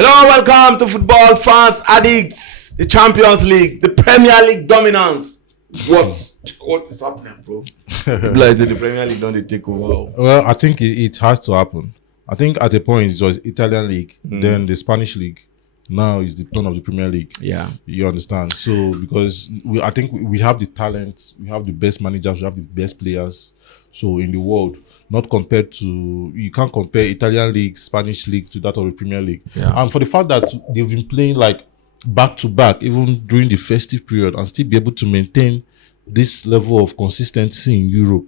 Hello, welcome to Football Fans Addicts, the Champions League, the Premier League dominance. What is happening, bro? People are saying the Premier League don't they take over. Well, I think it has to happen. I think at a point it was Italian league, then the Spanish league. Now is the turn of the Premier League. Yeah, you understand. So because I think we have the talent, we have the best managers, we have the best players. So in the world, not compared to, you can't compare Italian league, Spanish league to that of the Premier League. Yeah. And for the fact that they've been playing like back to back, even during the festive period, and still be able to maintain this level of consistency in Europe,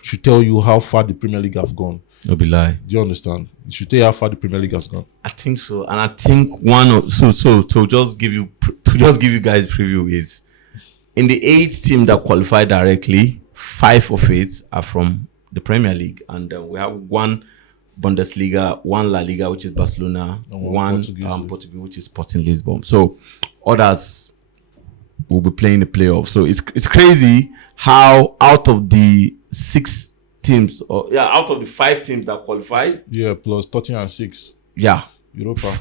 should tell you how far the Premier League have gone. no be lie. Do you understand? It should tell you how far the Premier League has gone. I think so, and I think one of so to just give you guys preview is in the 8 teams that qualify directly, 5 of it are from the Premier League, and we have 1 Bundesliga, 1 La Liga, which is Barcelona, and 1 Portuguese, which is Sporting Lisbon. So others will be playing the playoffs. So it's crazy how out of the 6 teams, out of the 5 teams that qualified, plus 13 and 6. Europa.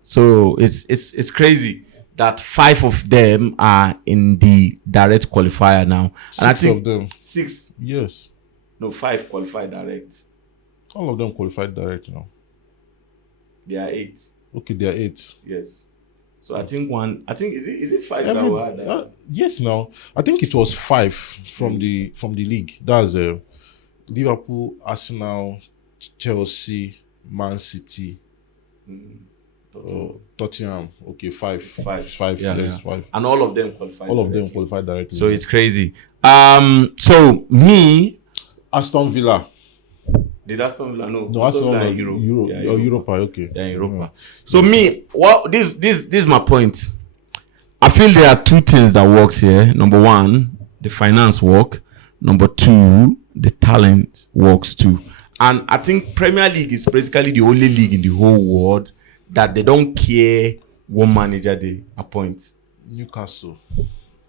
So it's crazy that 5 of them are in the direct qualifier now. 6 and I think of them. 6. Yes. No, 5 qualified direct. All of them qualified direct now. They are 8. Okay, they are 8. Yes. So I think is it 5 that we had? Yes, now I think it was 5 from the league. That's Liverpool, Arsenal, Chelsea, Man City, Tottenham. Okay, 5. Yes, 5. And all of them qualified. All of them qualified directly. So it's crazy. So me, Aston Villa. Did Aston Villa? No, Aston Villa Europe. Europa. Okay. Yeah, Europa. So me, this is my point. I feel there are 2 things that works here. Number 1, the finance work. Number 2, the talent works too. And I think Premier League is basically the only league in the whole world that they don't care what manager they appoint. Newcastle.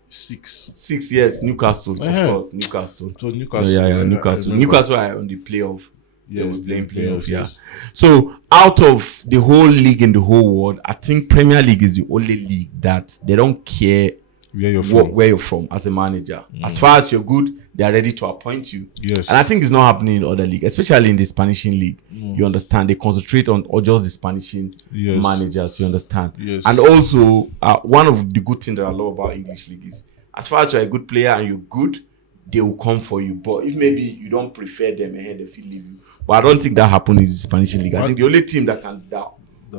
6 years. Newcastle, of course. Newcastle. So Newcastle. Newcastle. Newcastle are on the playoff. Yeah, was playing playoff. Yes. So out of the whole league in the whole world, I think Premier League is the only league that they don't care where you're from as a manager. As far as you're good, they are ready to appoint you. Yes. And I think it's not happening in other leagues, especially in the Spanish league. You understand? They concentrate on just the Spanish managers. You understand? Yes. And also, one of the good things that I love about English league is, as far as you're a good player and you're good, they will come for you. But if maybe you don't prefer them, they feel leave you. But I don't think that happens in the Spanish league. I think the only team that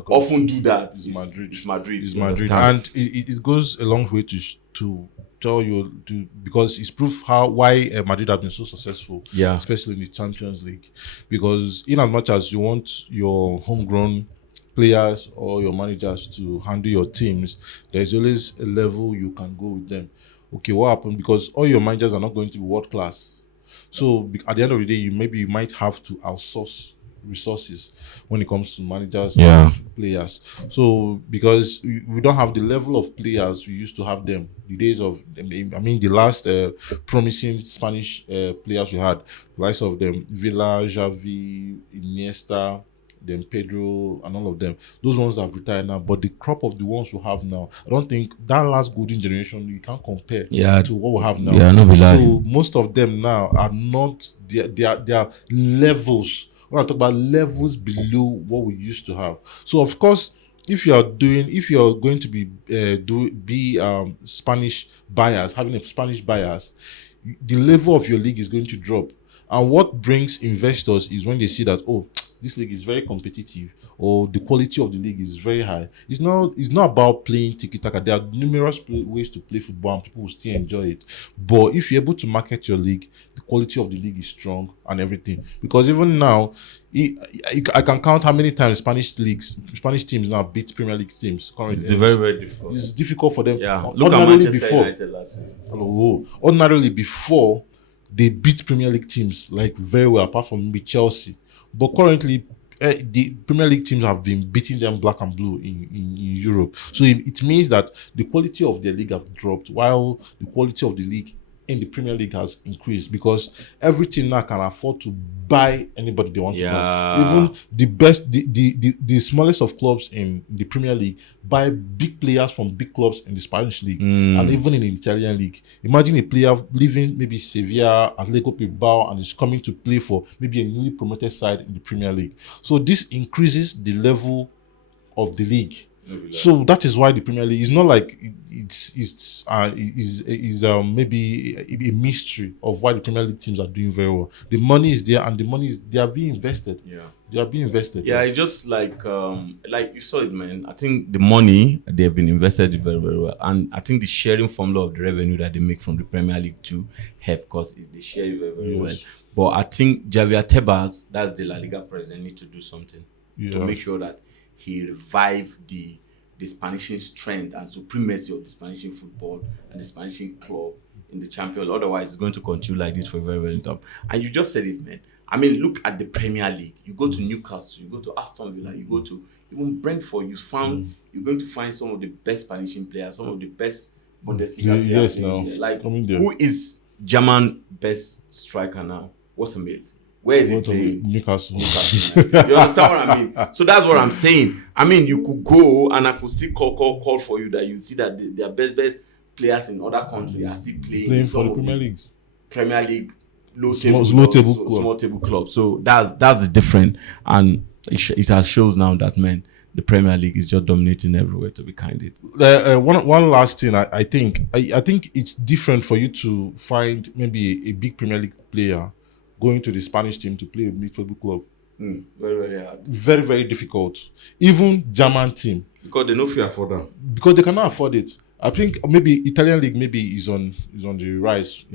often do that is Madrid. And it goes a long way to tell you because it's proof why Madrid have been so successful, especially in the Champions League. Because in as much as you want your homegrown players or your managers to handle your teams, there's always a level you can go with them. Okay, what happened? Because all your managers are not going to be world class. So at the end of the day, you might have to outsource resources when it comes to managers and players. So because we don't have the level of players we used to have them, the days of, the last promising Spanish players we had, the likes of them, Villa, Xavi, Iniesta, then Pedro, and all of them. Those ones have retired now, but the crop of the ones we have now, I don't think that last golden generation you can't compare to what we have now. So most of them now are not, they are levels. When I talk about levels below what we used to have. So of course, if you're going to be Spanish buyers, having a Spanish bias, the level of your league is going to drop. And what brings investors is when they see that, this league is very competitive, or the quality of the league is very high. It's not about playing tiki-taka. There are numerous ways to play football and people will still enjoy it. But if you're able to market your league, the quality of the league is strong and everything. Because even now, I can count how many times Spanish teams now beat Premier League teams currently. It's very, very difficult. It's difficult for them. Yeah, look at Manchester United last season. Ordinarily before, they beat Premier League teams like very well, apart from maybe Chelsea. But currently, the Premier League teams have been beating them black and blue in Europe. So it means that the quality of their league have dropped, while the quality of the league in the Premier League has increased because every team now can afford to buy anybody they want to buy. Even the smallest of clubs in the Premier League buy big players from big clubs in the Spanish league and even in the Italian league. Imagine a player leaving maybe Sevilla, Atletico Bilbao, and is coming to play for maybe a newly promoted side in the Premier League. So this increases the level of the league. So that is why the Premier League is not like it's maybe a mystery of why the Premier League teams are doing very well. The money is there, and they are being invested. They are being invested. Yeah, it's just like you saw it, man. I think the money they have been invested very, very well, and I think the sharing formula of the revenue that they make from the Premier League too help because they share it very, very well. But I think Javier Tebas, that's the La Liga president, need to do something to make sure that he revive the Spanish strength and supremacy of the Spanish football and the Spanish club in the champion. Otherwise, it's going to continue like this for a very, very long time. And you just said it, man. I mean, look at the Premier League. You go to Newcastle, you go to Aston Villa, you go to even Brentford. You're going to find some of the best Spanish players, some of the best Bundesliga players. Like, who is German best striker now? What a mate. Where is he playing? Newcastle. You understand what I mean? So that's what I'm saying. I mean, you could go and I could still call for you that you see that their best players in other countries are still playing for the Premier League. Premier League, small table club. So that's the difference, and it has shows now that, man, the Premier League is just dominating everywhere. To be candid, one last thing, I think it's different for you to find maybe a big Premier League player going to the Spanish team to play a big football club. Very, very hard. Very, very difficult. Even German team. Because they know if you afford them. Because they cannot afford it. I think maybe Italian league is on the rise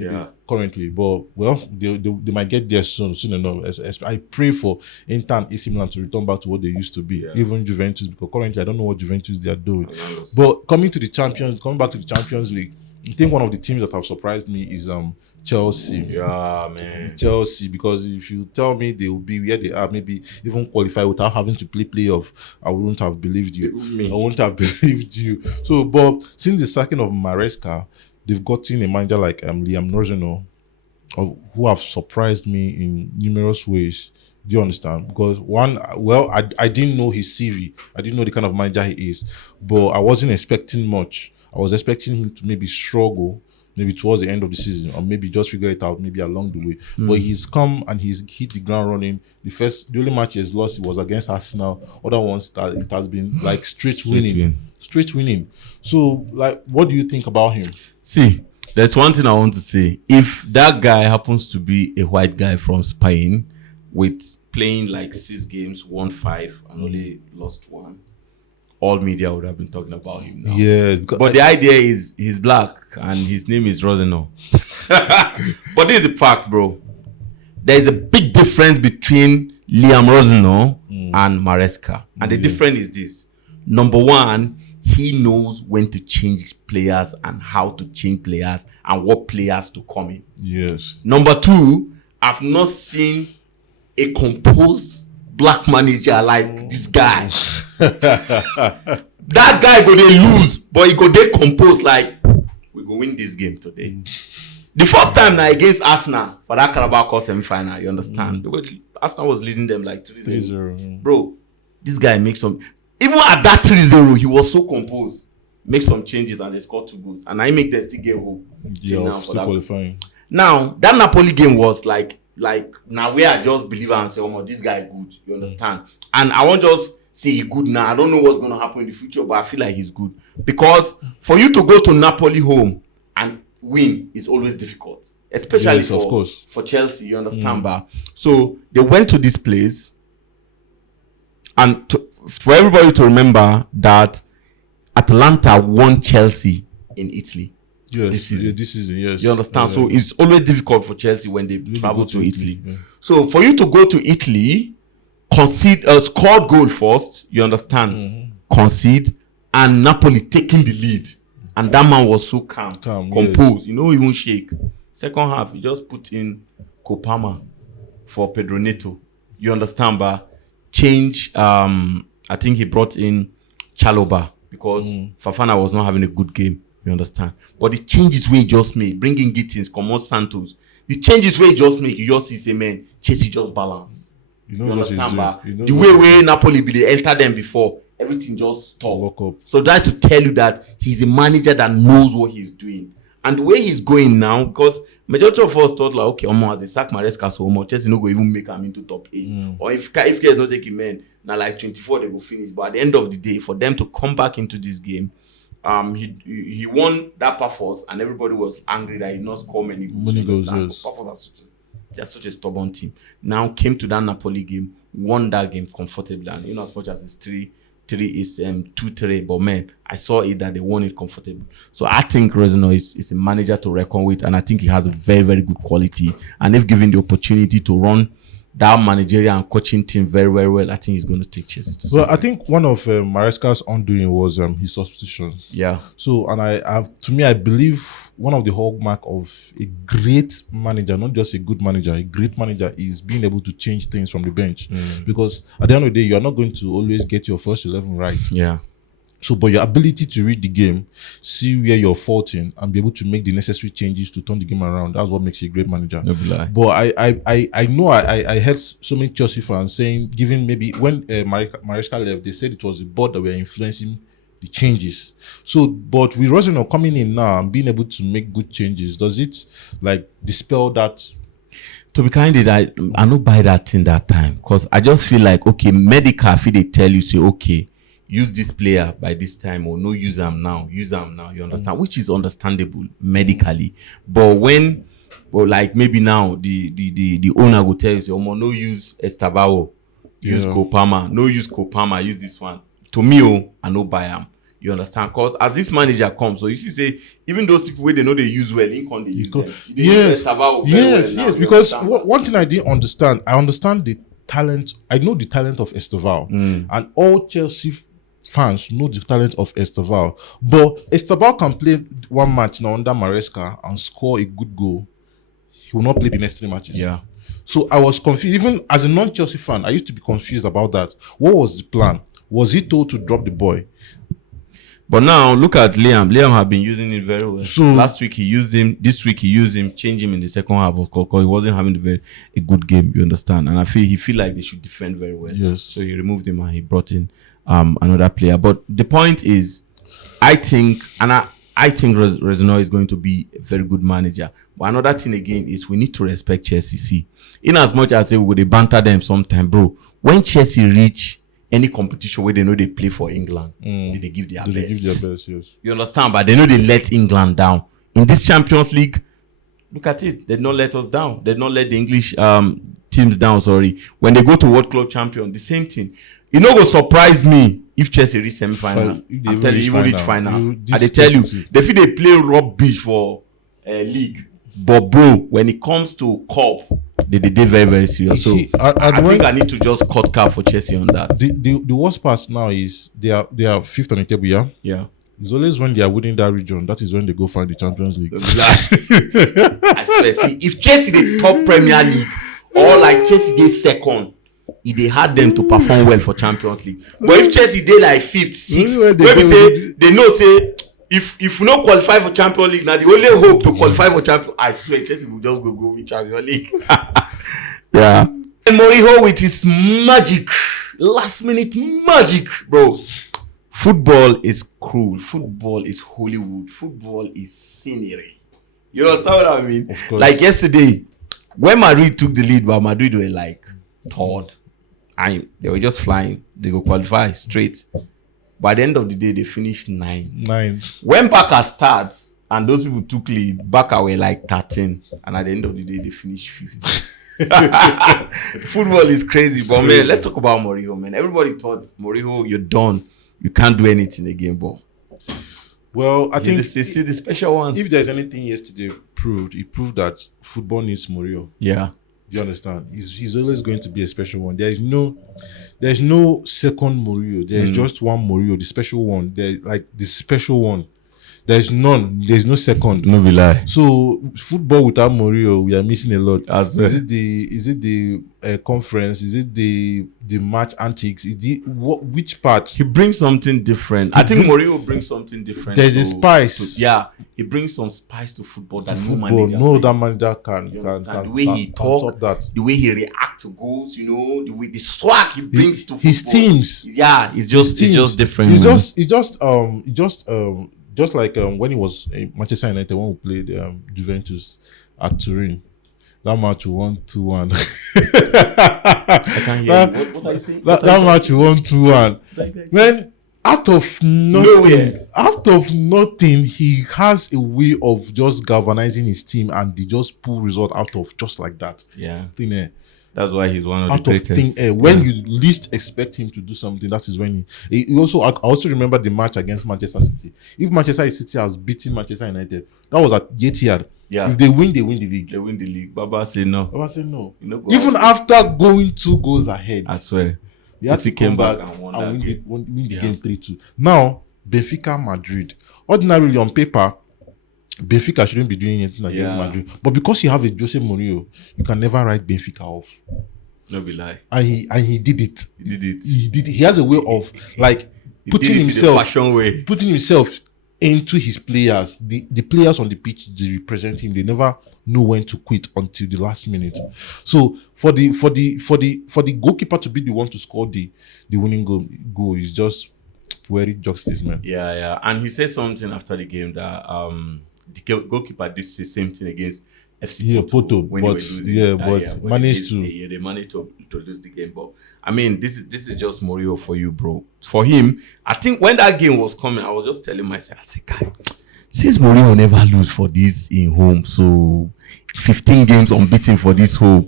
currently, but well, they might get there soon enough. I pray for Inter and AC Milan to return back to what they used to be, even Juventus, because currently I don't know what Juventus they are doing. But coming back to the Champions League, I think one of the teams that have surprised me is Chelsea. Yeah, man. Chelsea, because if you tell me they will be where they are, maybe even qualify without having to play playoff, I wouldn't have believed you. I wouldn't have believed you. So, but since the sacking of Maresca, they've gotten a manager like Liam Roseno, who have surprised me in numerous ways. Do you understand? Because I didn't know his CV. I didn't know the kind of manager he is. But I wasn't expecting much. I was expecting him to maybe struggle maybe towards the end of the season, or maybe just figure it out maybe along the way. But he's come and he's hit the ground running. The only match he has lost was against Arsenal. Other ones that it has been like straight winning. So, like, what do you think about him? See, there's one thing I want to say. If that guy happens to be a white guy from Spain with playing like 6 games, won 5 and only lost 1, all media would have been talking about him now. Yeah. But the idea is he's black and his name is Roseno. But this is the fact, bro. There is a big difference between Liam Roseno and Maresca. And the difference is this. Number one, he knows when to change players and how to change players and what players to come in. Yes. Number two, I've not seen a composed black manager like this guy. That guy go they lose, but he go they compose like we go win this game today. The first time now against Arsenal for that Carabao Cup semi-final, you understand? Arsenal was leading them like 3-0. Bro, this guy makes some. Even at that 3-0, he was so composed. Make some changes and they scored 2 goals, and I make them still get hope. Yeah, still qualifying. Now that Napoli game was like now where I just believe and say, oh, this guy good. You understand? And I won't just say he good now. I don't know what's going to happen in the future, but I feel like he's good. Because for you to go to Napoli home and win is always difficult. Especially for Chelsea, you understand? So they went to this place, and for everybody to remember that Atalanta won Chelsea in Italy. Yes, this season. Yes. You understand? Yeah. So it's always difficult for Chelsea when they travel to Italy. Yeah. So for you to go to Italy, concede, score goal first, you understand? Concede, and Napoli taking the lead. And that man was so calm composed. You know, even shake. Second half, he just put in Kopama for Pedro Neto. You understand? But change, I think he brought in Chaloba because Fafana was not having a good game. You You understand? But the changes we just made, bringing Gittins, Common Santos, the changes we just make, you just see, say, man, Chelsea just balance. You understand? But the way Napoli be they enter them before, everything just stop. So that's to tell you that he's a manager that knows what he's doing. And the way he's going now, because majority of us thought like, okay, as they sack Maresca so much, Chelsea no go even make him into top 8. Or if guys not taking men, now like 24 they go finish. But at the end of the day, for them to come back into this game, he won that performance, and everybody was angry that he did not score many goals. Yes. They're such a stubborn team. Now came to that Napoli game, won that game comfortably, and as much as it's 3 is 2-3, but man, I saw it that they won it comfortably. So I think Rezano is a manager to reckon with, and I think he has a very, very good quality. And if given the opportunity to run that managerial and coaching team very, very well, I think he's going to take Chelsea to. Well, I think one of Maresca's undoing was his substitutions. Yeah. So, and I believe one of the hallmark of a great manager, not just a good manager, a great manager, is being able to change things from the bench. Because at the end of the day, you are not going to always get your first 11 right. Yeah. So, but your ability to read the game, see where you're faulting, and be able to make the necessary changes to turn the game around, that's what makes you a great manager. No lie. But I know I heard so many Chelsea fans saying, given maybe when Maresca left, they said it was the board that were influencing the changes. So, but with Rosano coming in now and being able to make good changes, does it like dispel that? To be candid, I don't buy that thing that time, because I just feel like, okay, medical, if they tell you, say, okay, use this player by this time, or no, use them now, you understand, which is understandable medically. But when, like maybe now the owner will tell you, say, no use Estavao, use Kopama, no use Kopama, use this one. To me, I no buy him. You understand? Because as this manager comes, so you see, say, even those people where they know they use well, Lincoln they use them. Yes. Because one thing I didn't understand, I understand the talent. I know the talent of Estavao, and all Chelsea fans know the talent of Estavao. But Estavao can play one match now under Maresca and score a good goal. He will not play the next 3 matches. Yeah. So I was confused. Even as a non-Chelsea fan, I used to be confused about that. What was the plan? Was he told to drop the boy? But now look at Liam. Liam have been using it very well. So last week he used him. This week he used him. Change him in the second half of course he wasn't having a good game. You understand? And I feel like they should defend very well. Yes. So he removed him and he brought in another player. But the point is, I think Rezano is going to be a very good manager. But another thing again is we need to respect Chelsea. See, in as much as we would banter them sometime, bro. When Chelsea reach any competition where they know they play for England, they give their best. They give their best, yes. You understand? But they know they let England down. In this Champions League, look at it. They did not let us down. They did not let the English teams down, sorry. When they go to World Club Champion, the same thing. It no go surprise me if Chelsea reach semi-final. I'm telling you, even reach final. And they tell you, they feel they play rubbish for league. But bro, when it comes to cup, they did very, very serious. So I think I need to just cut cap for Chelsea on that. The worst part now is they are fifth on the table, yeah? Yeah. It's always when they are winning that region, that is when they go find the Champions League. I swear, see, if Chelsea the top Premier League, or like Chelsea they second, they had them to perform well for Champions League. But if Chelsea they like fifth, sixth, where we say they know say if we not qualify for Champions League, now the only hope to qualify for Champions, I swear Chelsea will just go with Champions League. Yeah. And Mourinho with his magic, last minute magic, bro. Football is cruel. Football is Hollywood. Football is scenery. You understand what I mean? Like yesterday, when Madrid took the lead, but Madrid were like third. And they were just flying. They go qualify straight. By the end of the day, they finished ninth. When Barca starts and those people took lead, Barca were like 13. And at the end of the day, they finished 5th. Football is crazy. But man, let's talk about Mourinho, man. Everybody thought, Mourinho, you're done. You can't do anything again, bro. Well, I think it's still the special one. If there's anything yesterday it proved that football needs Mourinho. Yeah. Do you understand? He's always going to be a special one. There's no second Mourinho. There's just one Mourinho, the special one. There's like the special one. There's none. There's no second. No be lie. So football without Mourinho, we are missing a lot. Is it the conference? Is it the match antics? Which part? He brings something different. I think Mourinho brings something different. There's a spice. He brings some spice to football that no manager can the way he talk, the way he react to goals, the swag he brings to football. His teams. Yeah, it's just different. Just like when he was in Manchester United, when we played Juventus at Turin, that match we won 2-1. I can't hear you. What are you saying? That match we won 2-1. When out of nothing, he has a way of just galvanizing his team, and they just pull result out of just like that. Yeah. Thin air. That's why he's one of out the greatest. Of thin air. When you least expect him to do something, that is when he also. I also remember the match against Manchester City. If Manchester City has beaten Manchester United, that was at Etihad. Yeah. If they win the league. They win the league. Baba say no. Even after going 2 goals ahead, I swear. He had to come back and win the game 3-2. Now, Benfica, Madrid. Ordinarily on paper, Benfica shouldn't be doing anything against Madrid. But because you have a Jose Mourinho, you can never write Benfica off. No be lie. And he did it. He did it. He did it. He has a way of putting himself into his players. The players on the pitch, they represent him. They never know when to quit until the last minute. So for the goalkeeper to be the one to score the winning goal is just poetic justice, man. Yeah. And he said something after the game that the goalkeeper did the same thing against FC Porto when they were losing. They managed to lose the game. But I mean, this is just Mourinho for you, bro. For him, I think when that game was coming, I was just telling myself, I said, guy, since Mourinho never lose for this in home, so 15 games unbeaten for this home.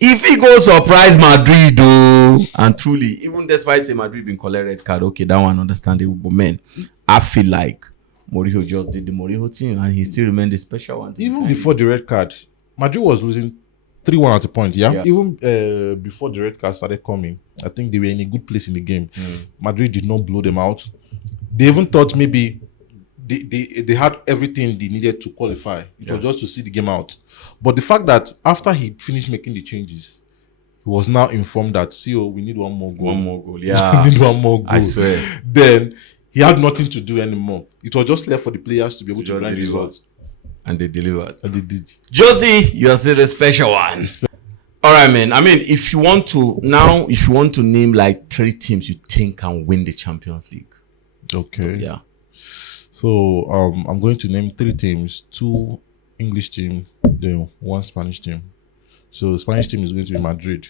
If he goes surprise Madrid, though, and truly, even despite say Madrid being collect red card, okay, that one understandable. But man, I feel like Mourinho just did the Mourinho thing, and he still remained the special one. Even before the red card, Madrid was losing 3-1 at a point, yeah? Even before the red card started coming, I think they were in a good place in the game. Madrid did not blow them out. They even thought maybe they had everything they needed to qualify. It was just to see the game out. But the fact that after he finished making the changes, he was now informed that, we need one more goal. One more goal, yeah. We need one more goal. I swear. Then he had nothing to do anymore. It was just left for the players to be able to bring results. And they delivered. And they did. Josie, you are still the special one. All right, man. I mean, if you want to name like 3 teams you think can win the Champions League. Okay. Yeah. So I'm going to name 3 teams, 2 English teams, then 1 Spanish team. So the Spanish team is going to be Madrid.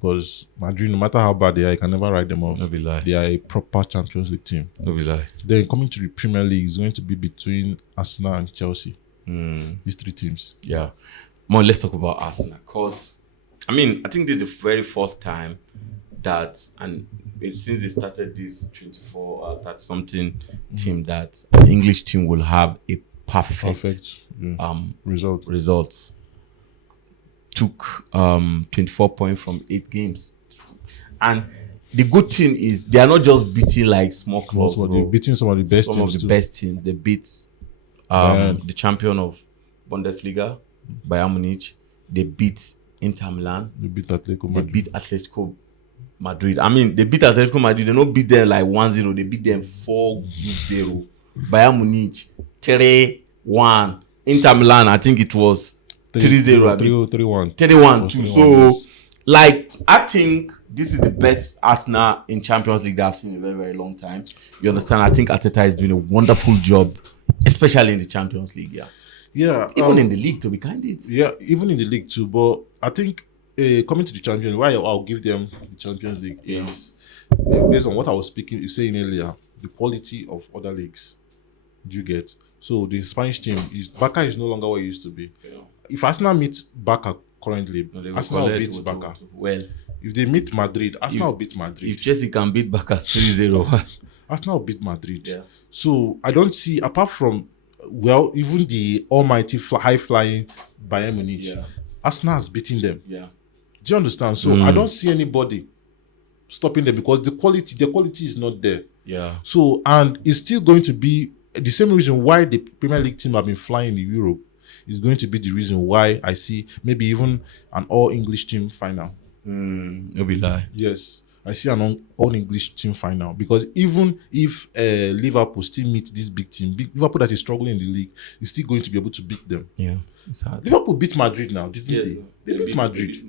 Because Madrid, no matter how bad they are, you can never write them off. No be lie. They are a proper Champions League team. No be lie. Then coming to the Premier League is going to be between Arsenal and Chelsea. These 3 teams. Yeah. More, let's talk about Arsenal. Because, I mean, I think this is the very first time that, and since they started this 24 something team, that an English team will have a perfect results. Took 24 points from 8 games. And the good thing is they are not just beating like small clubs. They're beating some of the best teams. They beat the champion of Bundesliga, Bayern Munich. They beat Inter Milan. They beat Atletico Madrid. They beat Atletico Madrid. I mean, they beat Atletico Madrid. They don't beat them like 1-0. They beat them 4-0. Bayern Munich 3-1. Inter Milan, I think it was 3-0. 3-1 too. So, like, I think this is the best Arsenal in Champions League that I've seen in a very, very long time. You understand? I think Arteta is doing a wonderful job, especially in the Champions League. Yeah. Even in the league, to be candid. Yeah, even in the league too. But I think coming to the Champions, why I'll give them the Champions League is based on what I was saying earlier, the quality of other leagues. Do you get? So the Spanish team Barca is no longer what it used to be. Yeah. If Arsenal meets Barca currently, Arsenal beats Barca. Well, if they meet Madrid, Arsenal beat Madrid. If Chelsea can beat Barca 3-0, Arsenal beat Madrid. Yeah. So I don't see, apart from even the almighty high-flying Bayern Munich, Arsenal has beaten them. Yeah. Do you understand? So I don't see anybody stopping them because the quality is not there. Yeah. So, and it's still going to be the same reason why the Premier League team have been flying in Europe is going to be the reason why I see maybe even an all-English team final. No be lie. Yes, I see an all-English team final, because even if Liverpool still meet this big team, Liverpool that is struggling in the league, is still going to be able to beat them. Yeah, it's hard. Liverpool beat Madrid now, didn't they? They beat Madrid.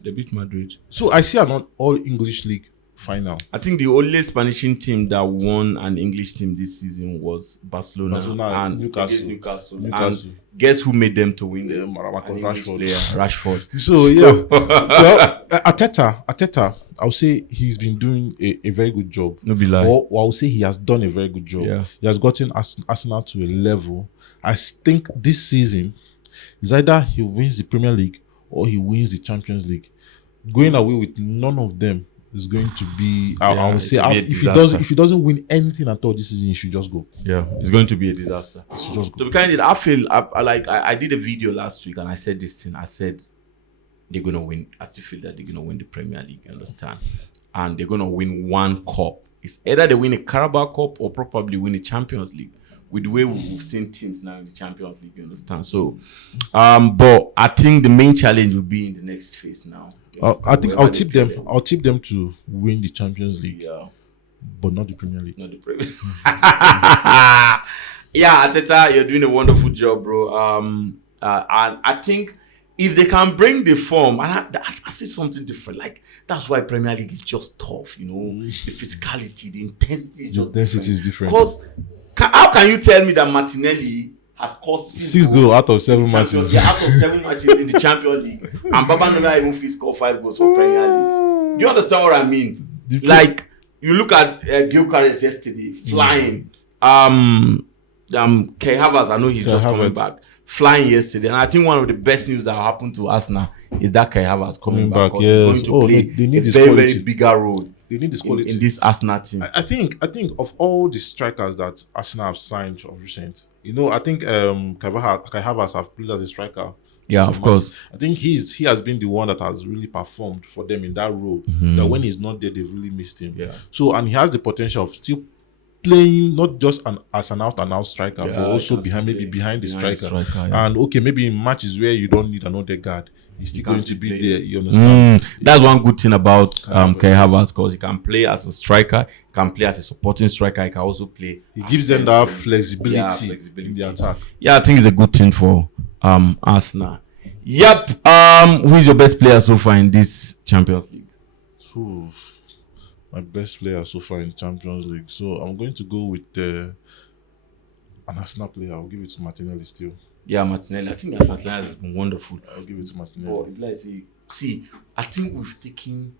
They beat Madrid. So I see an all-English league final. I think the only Spanish team that won an English team this season was Barcelona and Newcastle. And guess who made them to win? Rashford. So yeah, well, Arteta, I'll say he's been doing a very good job. No be lie. Or I'll say he has done a very good job. Yeah. He has gotten Arsenal to a level. I think this season is either he wins the Premier League or he wins the Champions League. Going away with none of them is going to be. I would say if he doesn't win anything at all this season, he should just go. Yeah, it's going to be a disaster. He should just go. To be candid, I did a video last week and I said this thing. I said they're gonna win. I still feel that they're gonna win the Premier League. You understand? And they're gonna win one cup. It's either they win a Carabao Cup or probably win a Champions League. With the way we've seen teams now in the Champions League, you understand? So, but I think the main challenge will be in the next phase now. I think I'll tip them. I'll tip them to win the Champions League, but not the Premier League. Not the Premier League. Yeah, Arteta, you're doing a wonderful job, bro. And I think if they can bring the form, and I see something different. Like that's why Premier League is just tough. You know, the physicality, the intensity. Is different. Because how can you tell me that Martinelli has scored 6 goals out of 7 matches? Yeah, out of 7 matches in the Champions League, and Baba never even scored 5 goals for Premier League. Do you understand what I mean? Like you look at Gyökeres yesterday flying. Kai Havertz, I know he's just coming back, flying yesterday, and I think one of the best news that happened to Arsenal is that Kai Havertz coming back. Yes. He's going to play they need a very, very bigger role. They need this quality in this Arsenal team. I think of all the strikers that Arsenal have signed of recent, I think Kai Havertz have played as a striker. Yeah, of course. I think he has been the one that has really performed for them in that role. That when he's not there, they've really missed him. Yeah. So, and he has the potential of still playing not just as an out and out striker, but also behind the striker. And maybe in matches where you don't need another guard, he's still going to be there. You understand? That's one good thing about Kai Havertz, because he can play as a striker, he can play as a supporting striker, he can also play. He gives them that flexibility in the attack. Yeah, I think it's a good thing for Arsenal. Yep. Who is your best player so far in this Champions League? My best player so far in Champions League. So I'm going to go with an Arsenal player. I'll give it to Martinelli still. Yeah, Martinelli. I think that Martinelli has been wonderful. I'll give it to Martinelli. I think we've taken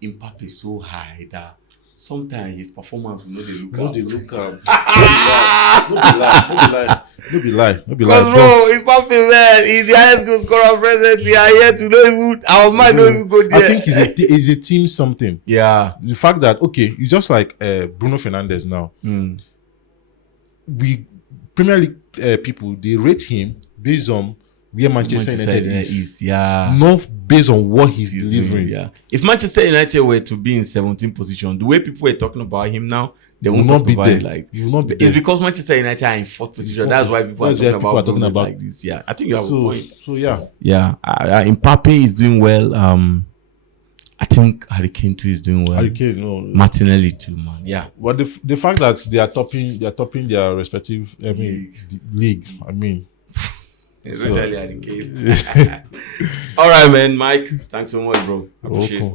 Mbappe so high that sometimes his performance will not look up. No be lie. Because bro, Mbappe, man, he's the highest goal scorer presently. I hear to know even our mind don't even go there. I think he's a team something. Yeah. The fact that it's just like Bruno Fernandes now. We Premier League people, they rate him based on where Manchester United is. Yeah. Not based on what he's delivering. Yeah. If Manchester United were to be in 17th position, the way people were talking about him now, they won't not be there. He will not be there. It's because Manchester United are in 4th position. That's why people are talking about like this. Yeah. I think you have a point. So yeah. Yeah. Mbappe is doing well. I think Harry Kane too is doing well. Martinelli too, man. Yeah. But the fact that they are topping their respective league. I mean, especially Harry Kane. All right, man. Mike, thanks so much, bro. I appreciate it.